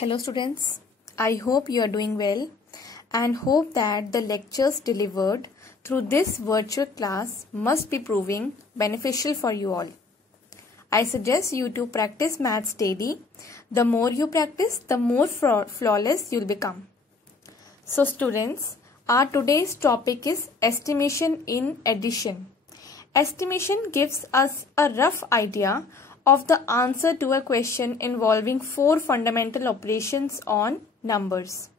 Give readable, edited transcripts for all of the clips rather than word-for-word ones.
Hello students, I hope you are doing well and hope that the lectures delivered through this virtual class must be proving beneficial for you all. I suggest you to practice maths daily. The more you practice, the more flawless you'll become. So students, our today's topic is estimation in addition. Estimation gives us a rough idea of the answer to a question involving 4 fundamental operations on numbers.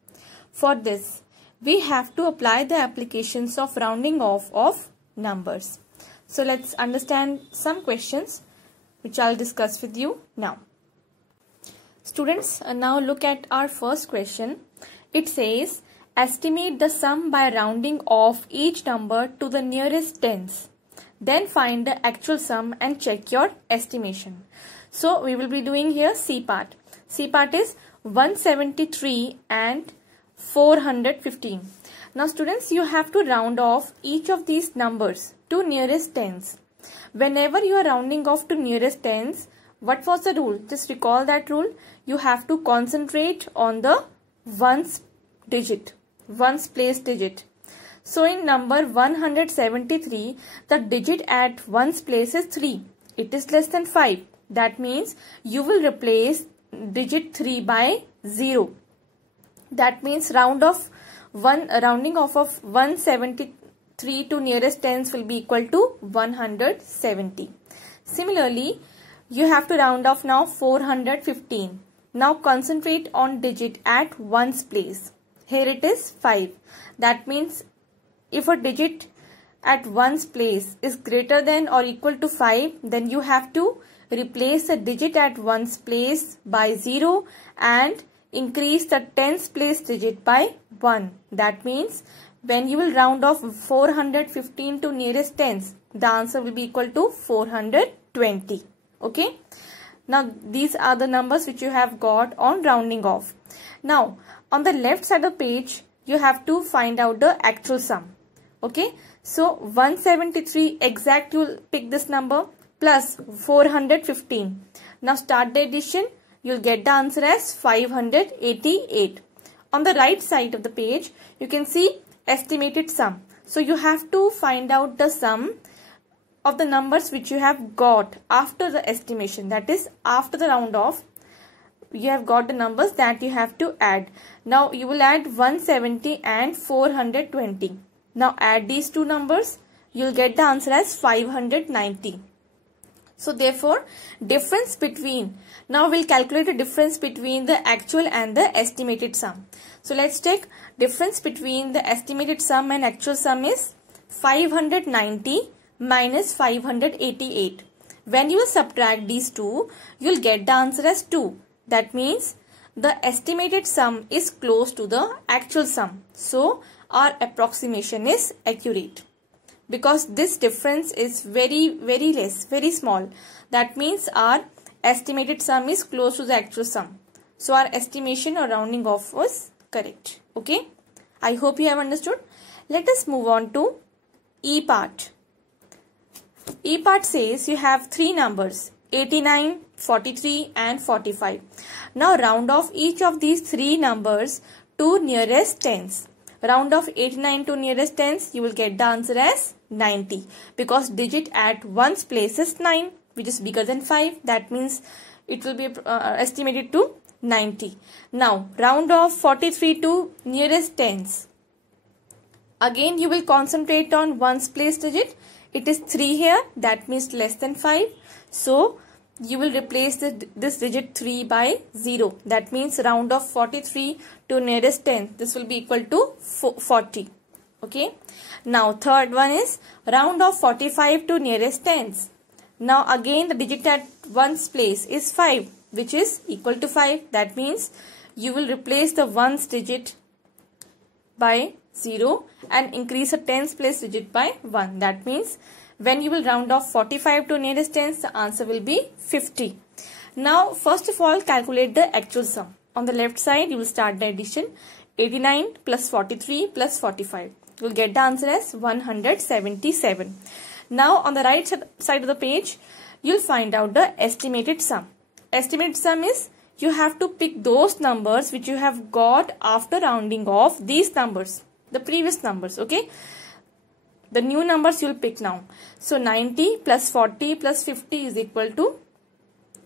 For this, we have to apply the applications of rounding off of numbers. So let's understand some questions which I'll discuss with you now. Students, now look at our first question. It says, estimate the sum by rounding off each number to the nearest tens. Then find the actual sum and check your estimation. So we will be doing here C part. C part is 173 and 415. Now students, you have to round off each of these numbers to nearest tens. Whenever you are rounding off to nearest tens, what was the rule? Just recall that rule. You have to concentrate on the ones place digit. So in number 173, the digit at ones place is 3. It is less than 5. That means you will replace digit 3 by 0. That means rounding off of 173 to nearest tens will be equal to 170. Similarly, you have to round off now 415. Now concentrate on digit at ones place. Here it is 5. That means if a digit at ones place is greater than or equal to 5, then you have to replace the digit at ones place by 0 and increase the tens place digit by 1. That means when you will round off 415 to nearest tens, the answer will be equal to 420. Okay. Now these are the numbers which you have got on rounding off. Now on the left side of the page, you have to find out the actual sum. Okay, so 173 exact, you will pick this number plus 415. Now start the addition, you will get the answer as 588. On the right side of the page, you can see estimated sum. So you have to find out the sum of the numbers which you have got after the estimation. That is, after the round off, you have got the numbers that you have to add. Now you will add 170 and 420. Now add these two numbers, you will get the answer as 590. So therefore, difference between, now we will calculate the difference between the actual and the estimated sum. So let's take difference between the estimated sum and actual sum is 590 minus 588. When you subtract these two, you will get the answer as 2. That means the estimated sum is close to the actual sum. So our approximation is accurate because this difference is very less, very small. That means our estimated sum is close to the actual sum. So our estimation or rounding off was correct. Okay. I hope you have understood. Let us move on to E part. E part says you have 3 numbers, 89, 43 and 45. Now round off each of these 3 numbers to nearest tens. Round off 89 to nearest tens, you will get the answer as 90 because digit at ones place is 9, which is bigger than 5. That means it will be estimated to 90. Now round off 43 to nearest tens. Again you will concentrate on ones place digit. It is 3 here. That means less than 5. So you will replace this digit 3 by 0. That means round off 43 to nearest 10. This will be equal to 40. Okay. Now third one is round off 45 to nearest tens. Now again the digit at ones place is 5, which is equal to 5. That means you will replace the ones digit by 0 and increase the tens place digit by 1. That means when you will round off 45 to nearest tens, the answer will be 50. Now, first of all, calculate the actual sum. On the left side, you will start the addition. 89 plus 43 plus 45. You will get the answer as 177. Now, on the right side of the page, you will find out the estimated sum. Estimated sum is you have to pick those numbers which you have got after rounding off these numbers, the previous numbers, okay? The new numbers you will pick now. So 90 plus 40 plus 50 is equal to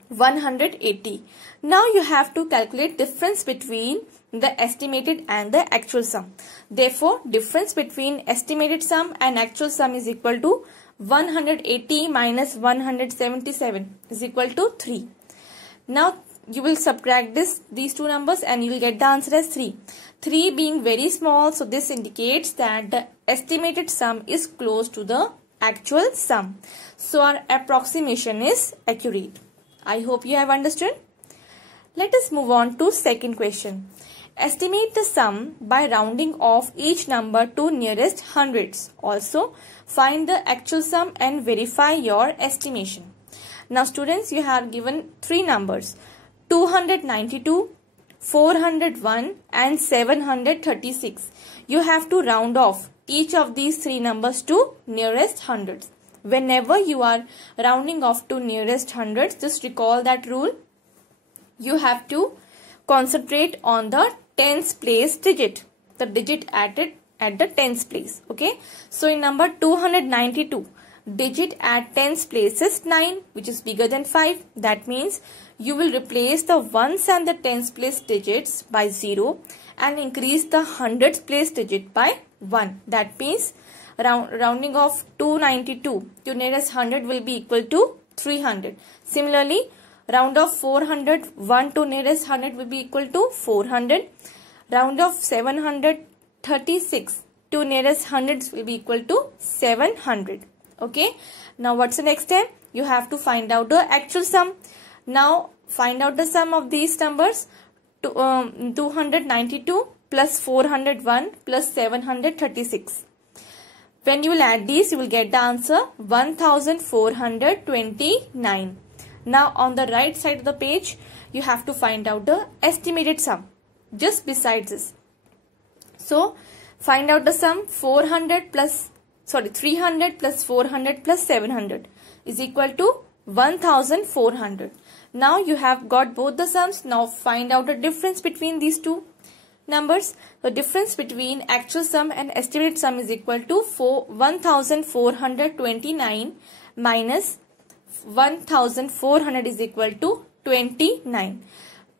180. Now you have to calculate difference between the estimated and the actual sum. Therefore, difference between estimated sum and actual sum is equal to 180 minus 177 is equal to 3. Now you will subtract these two numbers and you will get the answer as 3. 3 being very small, so this indicates that the estimated sum is close to the actual sum. So our approximation is accurate. I hope you have understood. Let us move on to second question. Estimate the sum by rounding off each number to nearest hundreds. Also, find the actual sum and verify your estimation. Now students, you have given three numbers: 292, 401 and 736. You have to round off each of these three numbers to nearest hundreds. Whenever you are rounding off to nearest hundreds, just recall that rule. You have to concentrate on the tens place digit, the digit at the tens place, okay? So in number 292, digit at tens place is 9, which is bigger than 5. That means you will replace the ones and the tens place digits by 0 and increase the hundreds place digit by 1. That means rounding off 292 to nearest 100 will be equal to 300. Similarly, round off 401 to nearest 100 will be equal to 400. Round off 736 to nearest hundreds will be equal to 700. Okay. Now what's the next step? You have to find out the actual sum. Now find out the sum of these numbers. 292 plus 401 plus 736. When you will add these, you will get the answer 1429. Now on the right side of the page, you have to find out the estimated sum just besides this. So find out the sum 300 plus 400 plus 700 is equal to 1400. Now you have got both the sums. Now find out the difference between these two numbers. The difference between actual sum and estimated sum is equal to 1429 minus 1400 is equal to 29.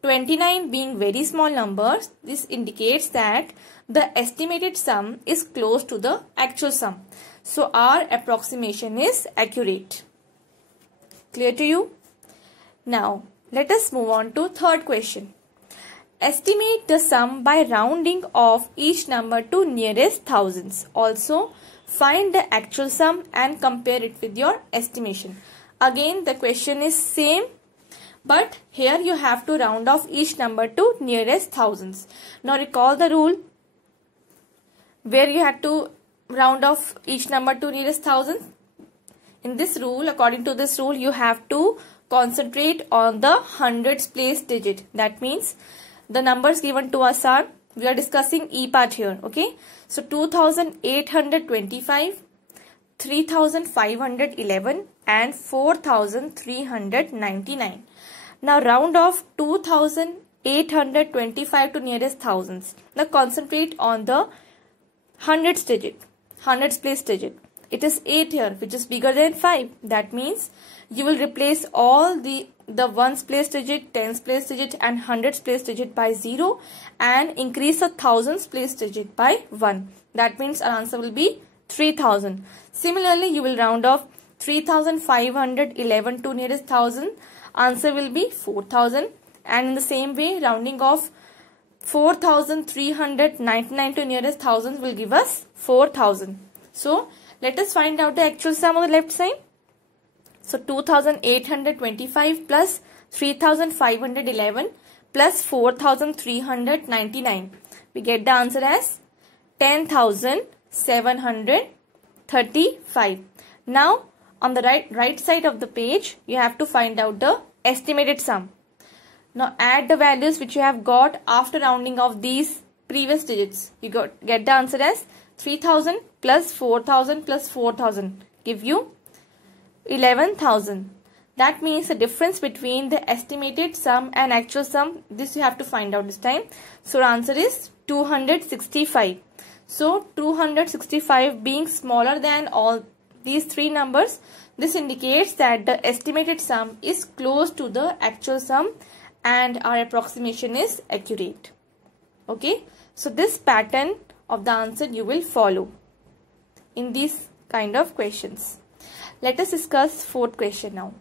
29 being very small numbers, this indicates that the estimated sum is close to the actual sum. So our approximation is accurate. Clear to you? Now let us move on to third question. Estimate the sum by rounding off each number to nearest thousands. Also, find the actual sum and compare it with your estimation. Again, the question is same, but here you have to round off each number to nearest thousands. Now recall the rule where you had to round off each number to nearest thousands. In this rule, according to this rule, you have to concentrate on the hundreds place digit. That means the numbers given to us are, we are discussing E part here, okay? So 2825, 3511 and 4399. Now round off 2825 to nearest thousands. Now concentrate on the hundreds digit, hundreds place digit. It is 8 here, which is bigger than 5. That means you will replace all the ones place digit, tens place digit and hundreds place digit by 0 and increase the thousands place digit by 1. That means our answer will be 3000. Similarly, you will round off 3511 to nearest thousand. Answer will be 4000. And in the same way, rounding off 4399 to nearest thousands will give us 4000. So let us find out the actual sum on the left side. So 2825 plus 3511 plus 4399. We get the answer as 10,735. Now on the right side of the page, you have to find out the estimated sum. Now add the values which you have got after rounding off these previous digits. You get the answer as 3000 plus 4000 plus 4000 give you 11,000. That means the difference between the estimated sum and actual sum, this you have to find out this time. So the answer is 265. So 265 being smaller than all these three numbers, this indicates that the estimated sum is close to the actual sum and our approximation is accurate. Okay, so this pattern of the answer you will follow in these kind of questions. Let us discuss fourth question now.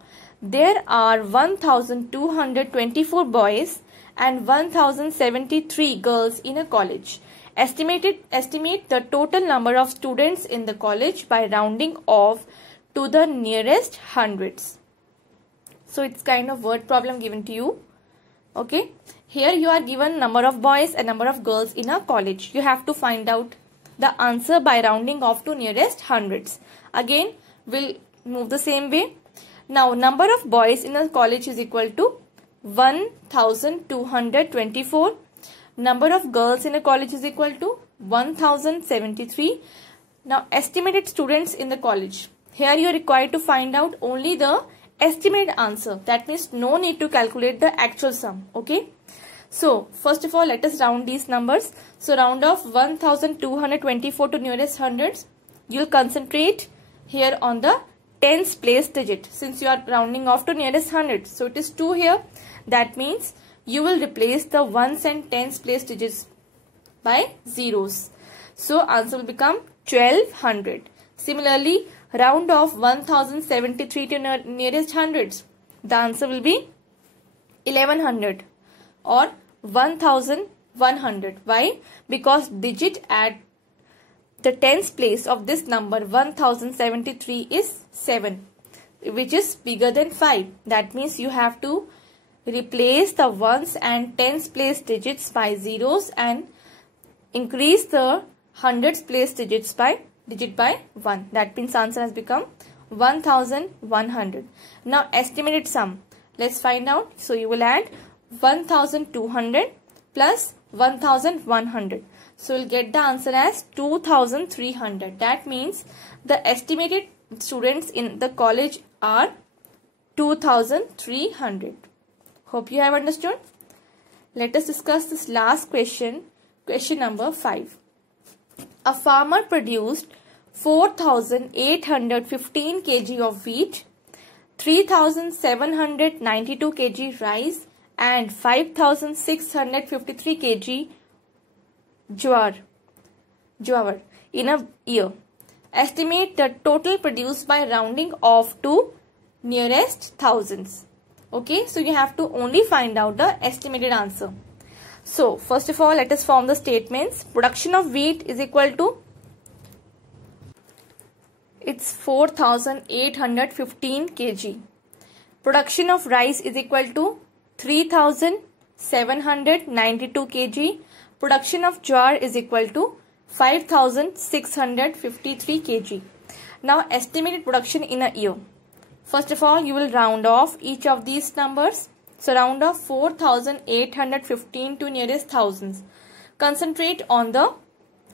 There are 1224 boys and 1073 girls in a college. Estimate the total number of students in the college by rounding off to the nearest hundreds. So it's kind of word problem given to you. Okay, here you are given number of boys and number of girls in a college. You have to find out the answer by rounding off to nearest hundreds. Again, we'll move the same way. Now, number of boys in a college is equal to 1224. Number of girls in a college is equal to 1073. Now, estimated students in the college. Here you are required to find out only the estimated answer. That means no need to calculate the actual sum. Okay. So, first of all, let us round these numbers. So, round off 1224 to nearest hundreds. You will concentrate here on the tens place digit, since you are rounding off to nearest hundreds. So it is 2 here. That means you will replace the ones and tens place digits by zeros. So answer will become 1200. Similarly, round off 1073 to nearest hundreds. The answer will be 1100 or 1100. Why? Because digit at the tens place of this number 1073 is 7, which is bigger than 5. That means you have to replace the ones and tens place digits by zeros and increase the hundreds place digit by 1. That means answer has become 1100. Now estimated sum. Let's find out. So you will add 1200 plus 1100. So we'll get the answer as 2300. That means the estimated students in the college are 2300. Hope you have understood. Let us discuss this last question. Question number 5. A farmer produced 4815 kg of wheat, 3792 kg rice and 5653 kg jowar in a year. Estimate the total produced by rounding off to nearest thousands. Okay, so you have to only find out the estimated answer. So first of all, let us form the statements. Production of wheat is equal to, it's 4815 kg. Production of rice is equal to 3792 kg. Production of jowar is equal to 5653 kg. Now estimated production in a year. First of all, you will round off each of these numbers. So round off 4815 to nearest thousands. Concentrate on the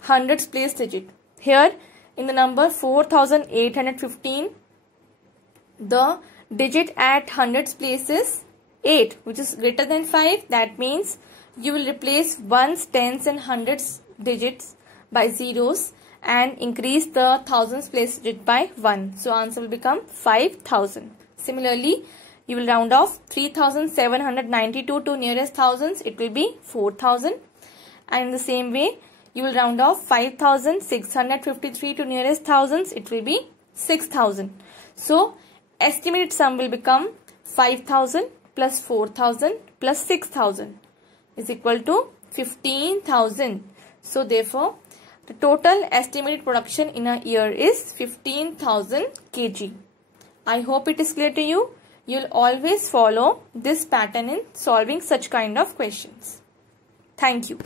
hundreds place digit. Here in the number 4815, the digit at hundreds place is 8, which is greater than 5. That means you will replace ones, tens and hundreds digits by zeros and increase the thousands place digit by 1. So answer will become 5000. Similarly, you will round off 3792 to nearest thousands. It will be 4000. And in the same way, you will round off 5653 to nearest thousands. It will be 6000. So estimated sum will become 5000 plus 4000 plus 6000 is equal to 15,000. So therefore, the total estimated production in a year is 15,000 kg. I hope it is clear to you. You will always follow this pattern in solving such kind of questions. Thank you.